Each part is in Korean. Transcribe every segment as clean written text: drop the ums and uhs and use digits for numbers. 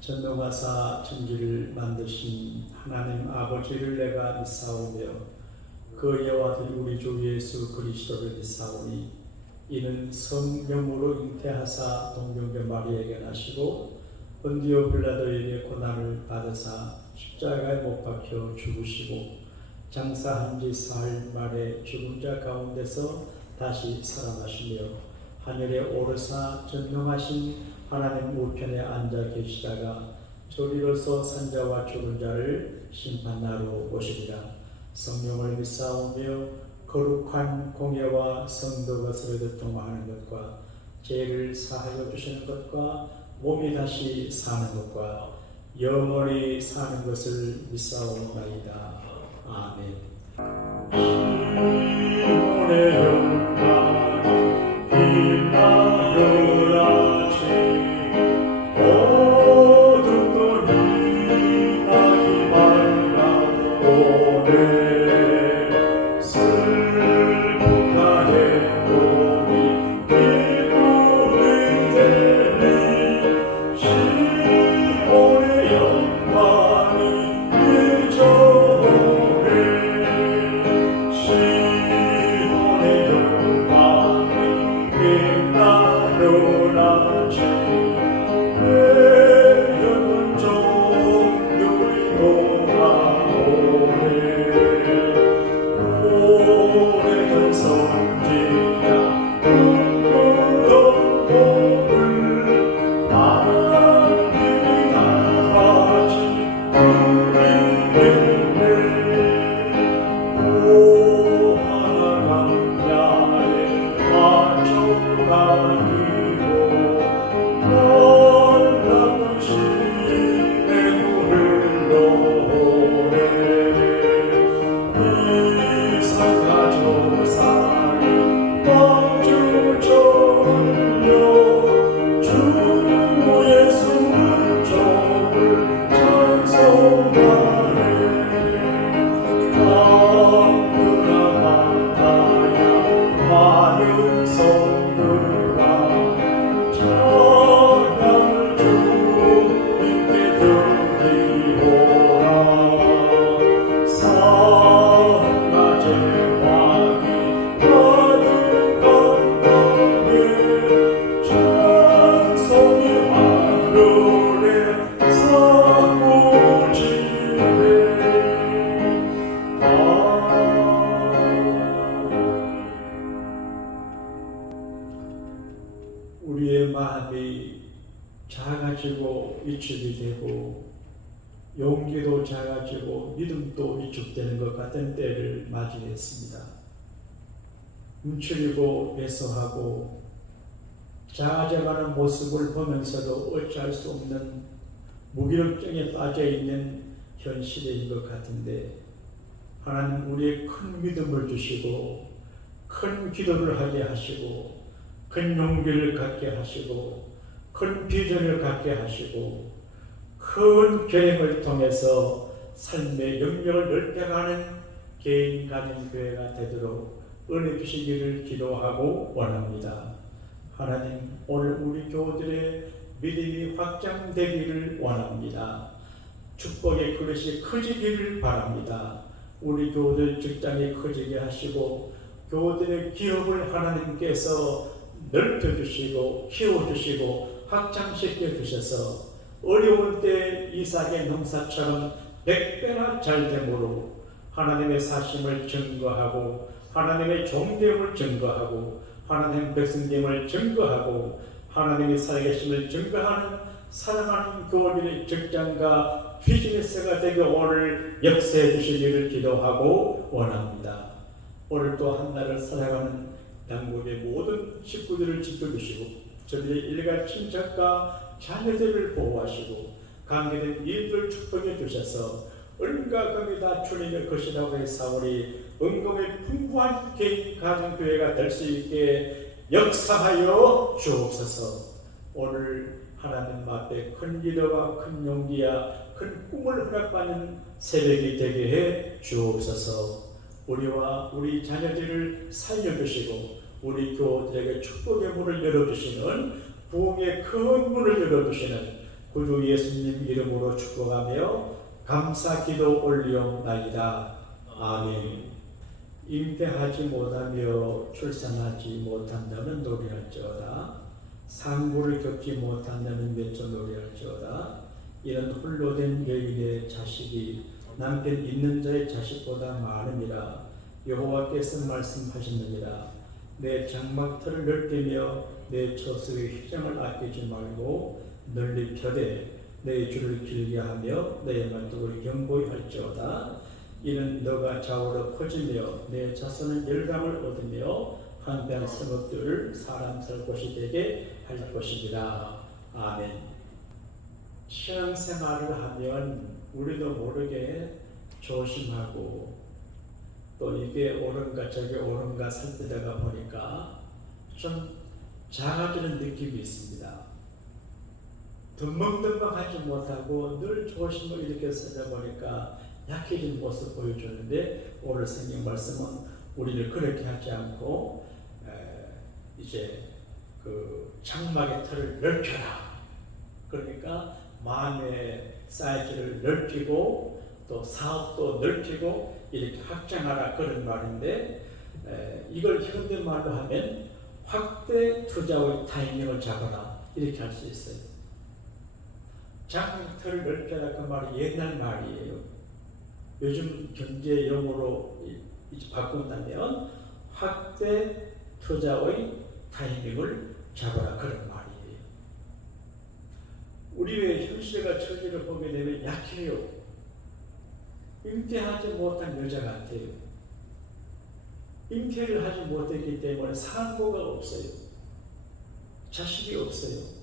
전능하사 천지를 만드신 하나님 아버지를 내가 믿사오며 그 여호와들이 우리 주 예수 그리스도를 믿사오니 이는 성령으로 잉태하사 동정녀 마리아에게 나시고 본디오 빌라도에게 고난을 받으사 십자가에 못 박혀 죽으시고 장사한 지 사흘 만에 죽은 자 가운데서 다시 살아나시며 하늘에 오르사 전능하신 하나님 우편에 앉아 계시다가 저리로서 산자와 죽은 자를 심판하러 오시리라. 성령을 믿사오며 거룩한 공예와 성도 것을 교통하는 것과 죄를 사하여 주시는 것과 몸이 다시 사는 것과 영원히 사는 것을 믿사오나이다. 아멘. 시온의 영광이 빛나려라. 어둠도 빛나기 말라. 오늘 슬픔과 행복이 기쁨이 되리. 시온의 영광이 비춰오네. 시온의 영광이 빛나려라. 우리의 마음이 작아지고 위축이 되고 용기도 작아지고 믿음도 위축되는 것 같은 때를 맞이했습니다. 움츠리고 배서하고 작아져가는 모습을 보면서도 어찌할 수 없는 무기력증에 빠져있는 현 시대인 것 같은데 하나님 우리의 큰 믿음을 주시고 큰 기도를 하게 하시고 큰 용기를 갖게 하시고 큰 비전을 갖게 하시고 큰 계획을 통해서 삶의 영역을 넓혀가는 개인 가정 교회가 되도록 은혜 주시기를 기도하고 원합니다. 하나님 오늘 우리 교우들의 믿음이 확장되기를 원합니다. 축복의 그릇이 커지기를 바랍니다. 우리 교우들 직장이 커지게 하시고 교우들의 기업을 하나님께서 넓혀주시고 키워주시고 확장시켜 주셔서 어려울 때 이삭의 농사처럼 100배나 잘됨으로 하나님의 사심을 증거하고 하나님의 종됨을 증거하고 하나님의 백성됨을 증거하고 하나님의 살아계심을 증거하는 사랑하는 교우들의 직장과 비즈니스가 되게 오늘 역사해 주시기를 기도하고 원합니다. 오늘 또 한 달을 살아가는 양국의 모든 식구들을 지켜주시고 저들의 일가 친척과 자녀들을 보호하시고 관계된 이들 축복해 주셔서 은과 금이 다 주님의 것이라고 해사오니 은금의 풍부한 개인 가정교회가 될 수 있게 역사하여 주옵소서. 오늘 하나님 앞에 큰 기도와 큰 용기와 큰 꿈을 허락받는 새벽이 되게 해 주옵소서. 우리와 우리 자녀들을 살려주시고 우리 교우들에게 축복의 문을 열어주시는 부흥의 큰 문을 열어주시는 구주 예수님 이름으로 축복하며 감사 기도 올리옵나이다. 아멘. 임대하지 못하며 출산하지 못한다면 노래할지어다. 상고를 겪지 못한다면 몇조 노래할지어다. 이런 홀로 된 여인의 자식이 남편 있는 자의 자식보다 많음이라 여호와께서 말씀하셨느니라. 내 장막터를 넓히며 내 처소의 휘장을 아끼지 말고 널리 펴되 내 줄을 길게 하며 내 말뚝을 견고히 할지어다. 이는 너가 좌우로 퍼지며 내 자손은 열강을 얻으며 한편 성읍들을 사람 살 곳이 되게 할 것이니라. 아멘. 신앙생활을 하면 우리도 모르게 조심하고 또 이게 옳은가 저게 옳은가 살피다가 보니까 좀 작아지는 느낌이 있습니다. 덤벙덤벙하지 못하고 늘 조심을 이렇게 쓰다 보니까 약해진 모습 보여주는데 오늘 성경 말씀은 우리를 그렇게 하지 않고 이제 그 장막의 털을 넓혀라. 그러니까 마음의 사이즈를 넓히고 또 사업도 넓히고 이렇게 확장하라 그런 말인데 이걸 현대말로 하면 확대 투자의 타이밍을 잡아라 이렇게 할 수 있어요. 장터를 넓혀라 그 말이 옛날 말이에요. 요즘 경제 용어로 바꾼다면 확대 투자의 타이밍을 잡아라 그런 말이에요. 우리의 현실과 처지를 보게 되면 약해요. 잉태하지 못한 여자 같아요. 잉태를 하지 못했기 때문에 산모가 없어요. 자식이 없어요.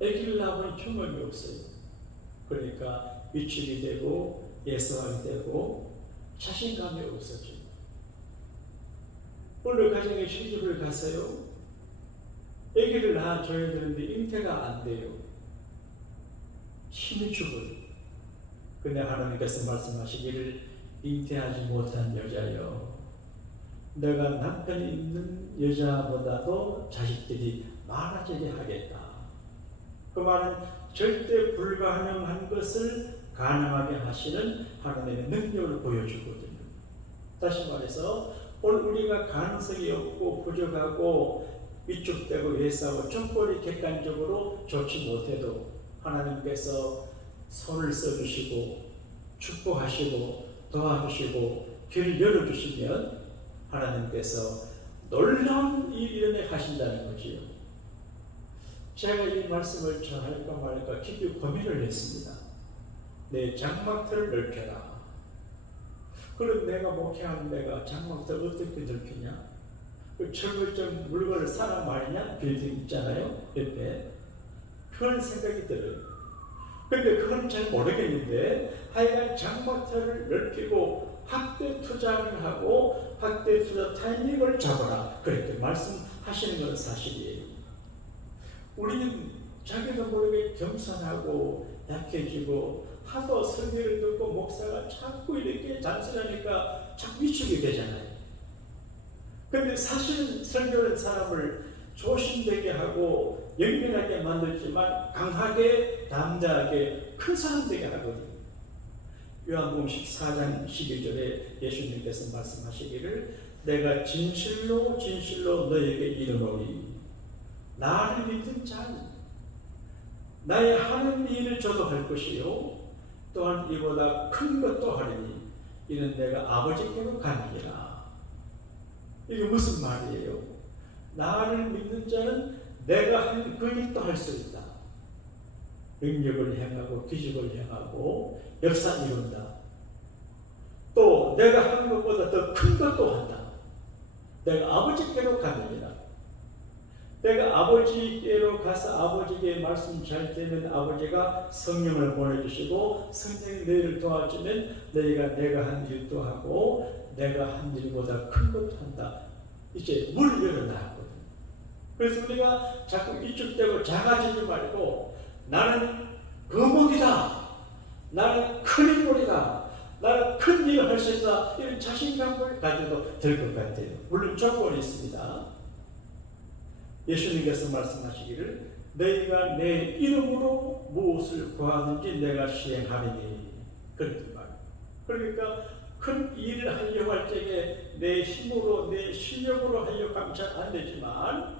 아기를 낳은 경험이 없어요. 그러니까 위축이 되고 예서하게 되고 자신감이 없어져요. 어느 가정에 시집을 가서요. 아기를 낳아줘야 되는데 잉태가 안 돼요. 힘이 죽어요. 근데 하나님께서 말씀하시기를 잉태하지 못한 여자여 내가 남편이 있는 여자보다도 자식들이 많아지게 하겠다. 그 말은 절대 불가능한 것을 가능하게 하시는 하나님의 능력을 보여주거든요. 다시 말해서 오늘 우리가 가능성이 없고 부족하고 위축되고 예사하고 조건이 객관적으로 좋지 못해도 하나님께서 손을 써주시고 축복하시고 도와주시고 길을 열어주시면 하나님께서 놀라운 일을 하신다는 거지요. 제가 이 말씀을 전할까 말까 깊이 고민을 했습니다. 내 장막터를 넓혀라. 그럼 내가 목회하는 내가 장막터를 어떻게 넓히냐? 그 철물점 물건을 사람 말이냐? 빌딩 있잖아요. 옆에. 그런 생각이 들어요. 근데 그건 잘 모르겠는데 하여간 장막터를 넓히고 확대 투자를 하고 확대 투자 타이밍을 잡아라. 그렇게 말씀하시는 건 사실이에요. 우리는 자기도 모르게 겸손하고 약해지고 하도 설교를 듣고 목사가 자꾸 이렇게 잔소리하니까 자꾸 위축이 되잖아요. 근데 사실은 설교하는 사람을 조심되게 하고 영면하게 만들지만 강하게 담대하게 큰 사람 되게 하거든요. 요한복음 14장 12절에 예수님께서 말씀하시기를 내가 진실로 진실로 너에게 이르노니 나를 믿는 자는 나의 하는 일을 저도 할 것이요 또한 이보다 큰 것도 하리니 이는 내가 아버지께로 가느니라. 이게 무슨 말이에요? 나를 믿는 자는 내가 한 그 일도 할 수 있다. 능력을 행하고 기적을 행하고 역사 이룬다. 또 내가 하는 것보다 더 큰 것도 한다. 내가 아버지께로 가느니라. 내가 아버지께로 가서 아버지께 말씀 잘 되면 아버지가 성령을 보내주시고 성령이 너희를 도와주면 너희가 내가 한 일도 하고 내가 한 일보다 큰 것도 한다. 이제 문을 열어놨거든. 그래서 우리가 자꾸 위축되고 작아지지 말고 나는 거목이다. 나는 큰 인물이다. 나는 큰 일을 할 수 있다. 이런 자신감을 가져도 될 것 같아요. 물론 조건이 있습니다. 예수님께서 말씀하시기를 너희가 내 이름으로 무엇을 구하든지 내가 시행하리니. 그렇게 말. 그러니까 큰 일을 하려고 할 적에 내 힘으로 내 실력으로 하려고 하면 잘 안 되지만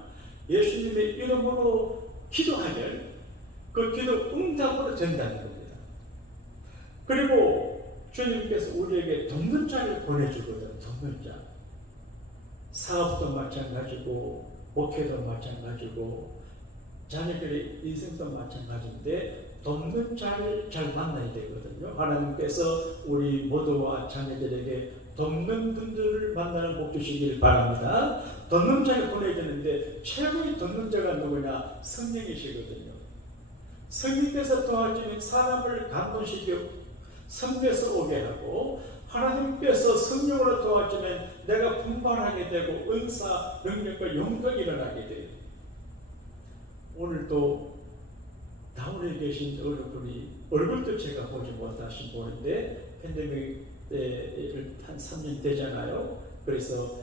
예수님의 이름으로 기도하면 그 기도 응답으로 된다는 겁니다. 그리고 주님께서 우리에게 돕는 자를 보내주거든. 돕는 자. 사업도 마찬가지고 목회도 마찬가지고 자녀들의 인생도 마찬가지인데 돕는 자를 잘 만나야 되거든요. 하나님께서 우리 모두와 자녀들에게 돕는 분들을 만나는 복 주시길 바랍니다. 돕는 자를 보내야 되는데 최고의 돕는 자가 누구냐? 성령이시거든요. 성령께서 도와주면 사람을 감동시키고 성령에서 오게 하고 하나님께서 성령으로 도와주면 내가 분발하게 되고 은사, 능력과 용덕이 일어나게 돼요. 오늘도 다운에 계신 어른분이 얼굴도 제가 보지 못하신 분인데 팬데믹 때 한 3년 되잖아요. 그래서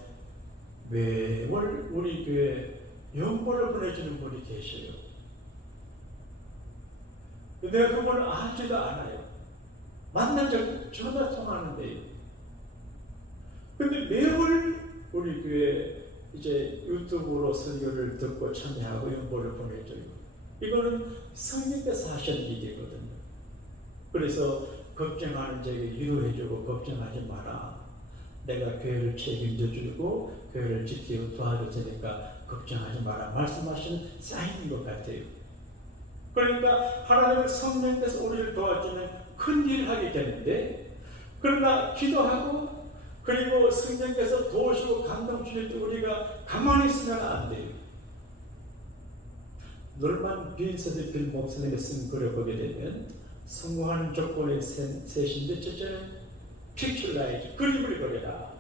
매월 우리 교회 연보를 보내주는 분이 계셔요. 내가 그분을 알지도 않아요. 만난 적 전화 통화하는데요. 근데 매월 우리 교회 이제 유튜브로 설교를 듣고 참여하고 연보를 보내줘요. 이거는 성령께서 하시는 일이거든요. 그래서 걱정하는 자에게 위로해주고 걱정하지 마라. 내가 교회를 책임져주고 교회를 지키고 도와줄 테니까 걱정하지 마라. 말씀하시는 사인인 것 같아요. 그러니까 하나님의 성령께서 우리를 도와주면 큰 일을 하게 되는데 그러나 기도하고 그리고 성령께서 도우시고 감동 주실 때 우리가 가만히 있으면 안 돼요. 놀만 빈세드필 목사님이 쓴 글을 보게 되면 성공하는 조건의 셋인데 첫째는 픽처라이즈, 그림을 그려라.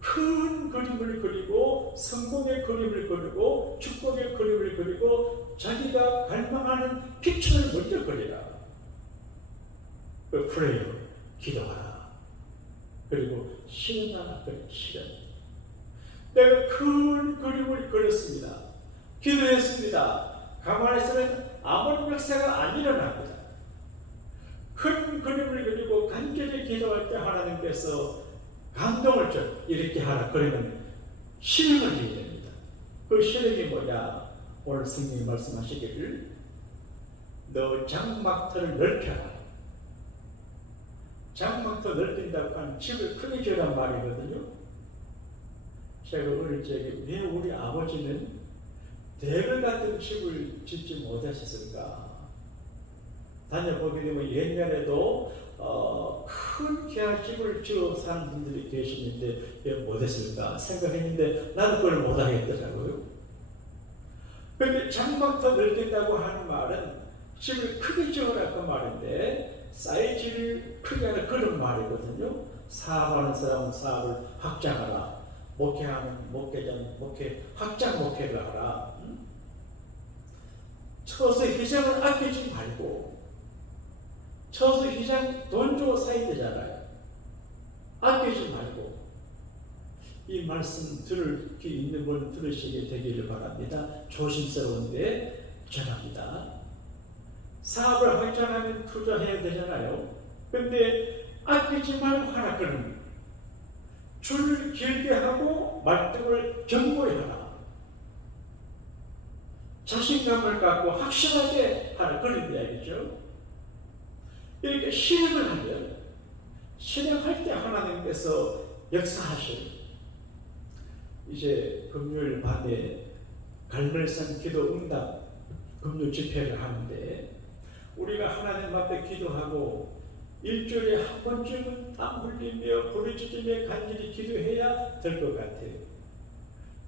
큰 그림을 그리고 성공의 그림을 그리고 축복의 그림을 그리고 자기가 갈망하는 픽처를 먼저 그리라. 프레이어, 기도하라. 그리고 실현하라. 실현. 내가 큰 그림을 그렸습니다. 기도했습니다. 가만히 있으면 아무런 역사가 안 일어납니다. 큰 그림을 그리고 간절히 기도할 때 하나님께서 감동을 줘. 이렇게 하라. 그러면 실행을 해야 됩니다. 그 실행이 뭐냐? 오늘 성령이 말씀하시기를 너 장막터를 넓혀라. 장막터 넓힌다고 하는 집을 크게 지으란 말이거든요. 제가 어릴 적에 왜 우리 아버지는 대를 같은 집을 짓지 못하셨을까? 다녀보게 되면 옛날에도 큰 귀한 집을 지어 사는 분들이 계시는데 왜 못했을까 생각했는데 나도 그걸 못하겠더라고요. 그런데 장막터 넓힌다고 하는 말은 집을 크게 지어라 그 말인데 사이즈를 크게 하는 그런 말이거든요. 사업하는 사람은 사업을 확장하라. 목회하는 목회자는 확장 목회를 하라. 처서 회장을 아끼지 말고 처서 회장 돈 주고 사야 되잖아요. 아끼지 말고 이 말씀 들을 귀 있는 분 들으시게 되기를 바랍니다. 조심스러운데 전합니다. 사업을 확장하면 투자해야 되잖아요. 근데 아끼지 말고 하라 그러는 줄을 길게 하고 말등을 견고히 하라. 자신감을 갖고 확실하게 하라. 그런 이야기죠. 이렇게 실행을 하면 실행할 때 하나님께서 역사하셔요. 이제 금요일 밤에 갈멜산 기도 응답 금요 집회를 하는데 우리가 하나님 앞에 기도하고 일주일에 한 번쯤은 땀 흘리며 부르짖으며 간절히 기도해야 될 것 같아요.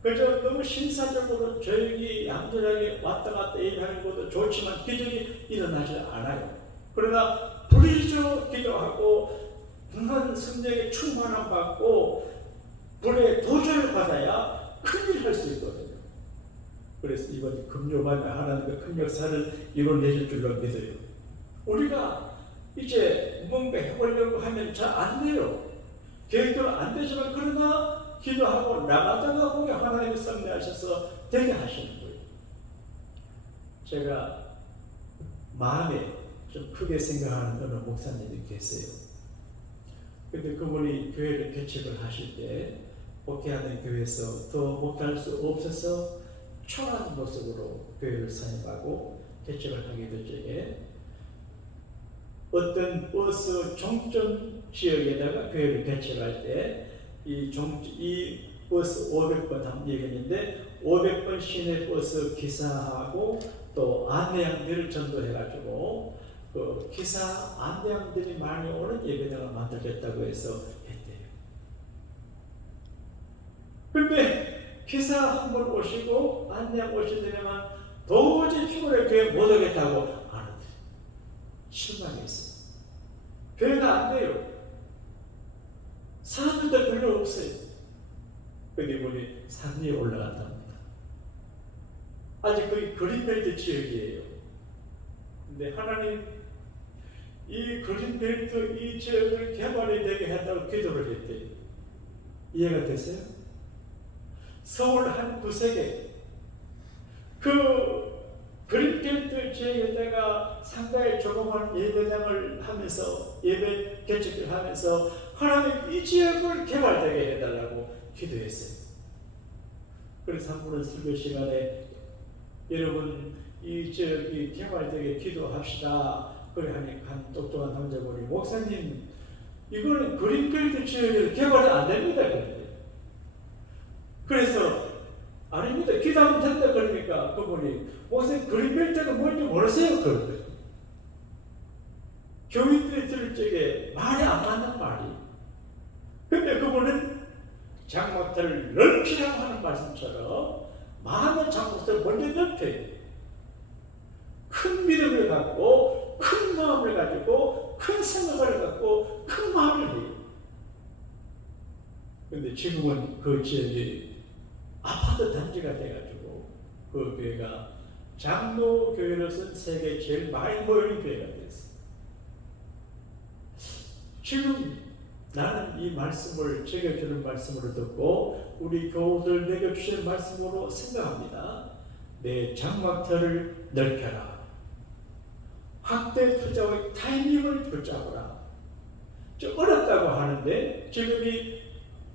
그저 너무 신사적으로 조용히 얌전하게 왔다 갔다 얘기하는 것도 좋지만 기적이 일어나지 않아요. 그러나 부르짖어 기도하고 분한 성령의 충만함 받고 불의 도전을 받아야 큰일 할 수 있거든요. 그래서 이번 금요밤에 하나님의 큰 역사를 이뤄내실 줄로 믿어요. 우리가 이제 뭔가 해보려고 하면 잘 안 돼요. 계획대로 안 되지만 그러나 기도하고 나가다가 보면 하나님이 섭리하셔서 되게 하시는 거예요. 제가 마음에 좀 크게 생각하는 어느 목사님이 계세요. 근데 그분이 교회를 개척을 하실 때 목회하는 교회에서 더 목회할 수 없어서 초라한 모습으로 교회를 사역하고 개척을 하게 될 적에 어떤 버스 종점 지역에다가 교회를 개척할 때 이 버스 500번 한 얘기했는데 500번 시내 버스 기사하고 또 안내양들을 전도해가지고 그 기사 안내양들이 많이 오는 예배당을 만들겠다고 해서 했대요. 근데 기사 한 번 오시고 안내양 오시더니만 도저히 주말에 교회 못 오겠다고 안 하더래요. 실망했어요. 교회가 안 돼요. 사람들도 별로 없어요. 근데 보니 산 위에 올라갔답니다. 아직 거기 그린벨트 지역이에요. 근데 하나님 이 그린벨트 이 지역을 개발이 되게 했다고 기도를 했대요. 이해가 되세요? 서울 한 구석에 그 그린벨트 지역에다가 상당히 조그만 예배당을 하면서 예배 개척을 하면서 하나님 이 지역을 개발되게 해달라고 기도했어요. 그래서 한 분은 설교 시간에 여러분 이 지역이 개발되게 기도합시다. 그래 하니 한 똑똑한 남자분이 목사님 이거는 그린벨트 지역이 개발이 안 됩니다. 그래서 아닙니다. 기도하면 된다 그러니까 그분이 목사님 그린벨트가 뭔지 모르세요? 그런데 교인들이 들을 적에 말이 안 맞는 말이. 근데 그분은 장막들을 넓히라고 하는 말씀처럼 많은 장막들을 먼저 넓혀요. 큰 믿음을 갖고 큰 마음을 가지고 큰 생각을 갖고 큰 마음을 해요. 근데 지금은 그 지역이 아파트 단지가 돼가지고 그 교회가 장로 교회로서는 세계 제일 많이 모이는 교회가 됐어요. 지금 나는 이 말씀을 제가 주는 말씀으로 듣고 우리 교우들 내게 주시는 말씀으로 생각합니다. 내 장막터를 넓혀라. 학대 투자의 타이밍을 붙잡으라. 좀 어렵다고 하는데 지금 이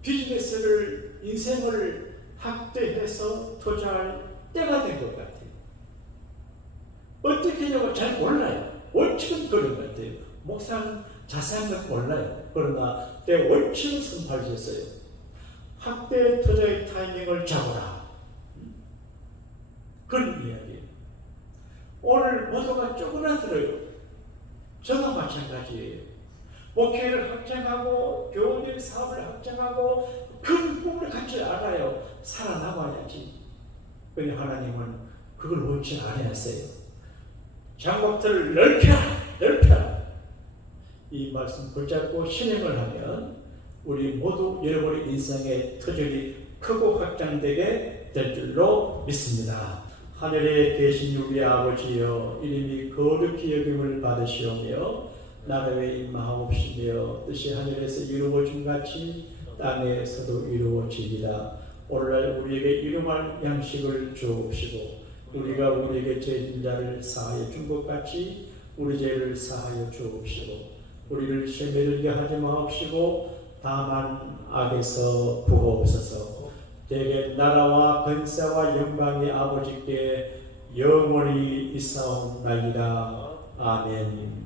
비즈니스를 인생을 학대해서 투자할 때가 된 것 같아요. 어떻게 하냐고 잘 몰라요. 원칙은 그런 것 같아요. 목사는 자세한 건 몰라요. 그러나 내 원칙을 선포하셨어요. 학대 투자의 타이밍을 잡아라. 그런 이야기예요. 오늘 모두가 쪼그라들어요. 저도 마찬가지예요. 목회를 확장하고 교우들 사업을 확장하고 큰 꿈을 갖지 않아요. 살아남아야지. 그런데 하나님은 그걸 원치 않으셨어요. 장막들을 넓혀라. 이 말씀 붙잡고 실행을 하면 우리 모두 여러분의 인생의 터전이 크고 확장되게 될 줄로 믿습니다. 하늘에 계신 우리 아버지여 이름이 거룩히 여김을 받으시오며 나라의 임하옵시며 뜻이 하늘에서 이루어진 같이 땅에서도 이루어지리라. 오늘날 우리에게 일용할 양식을 주옵시고 우리가 우리에게 죄진 자를 사하여 준 것 같이 우리 죄를 사하여 주옵시고 우리를 시험에 들게 하지 마옵시고 다만 악에서 구하옵소서. 대개 나라와 권세와 영광이 아버지께 영원히 있사옵나이다. 아멘.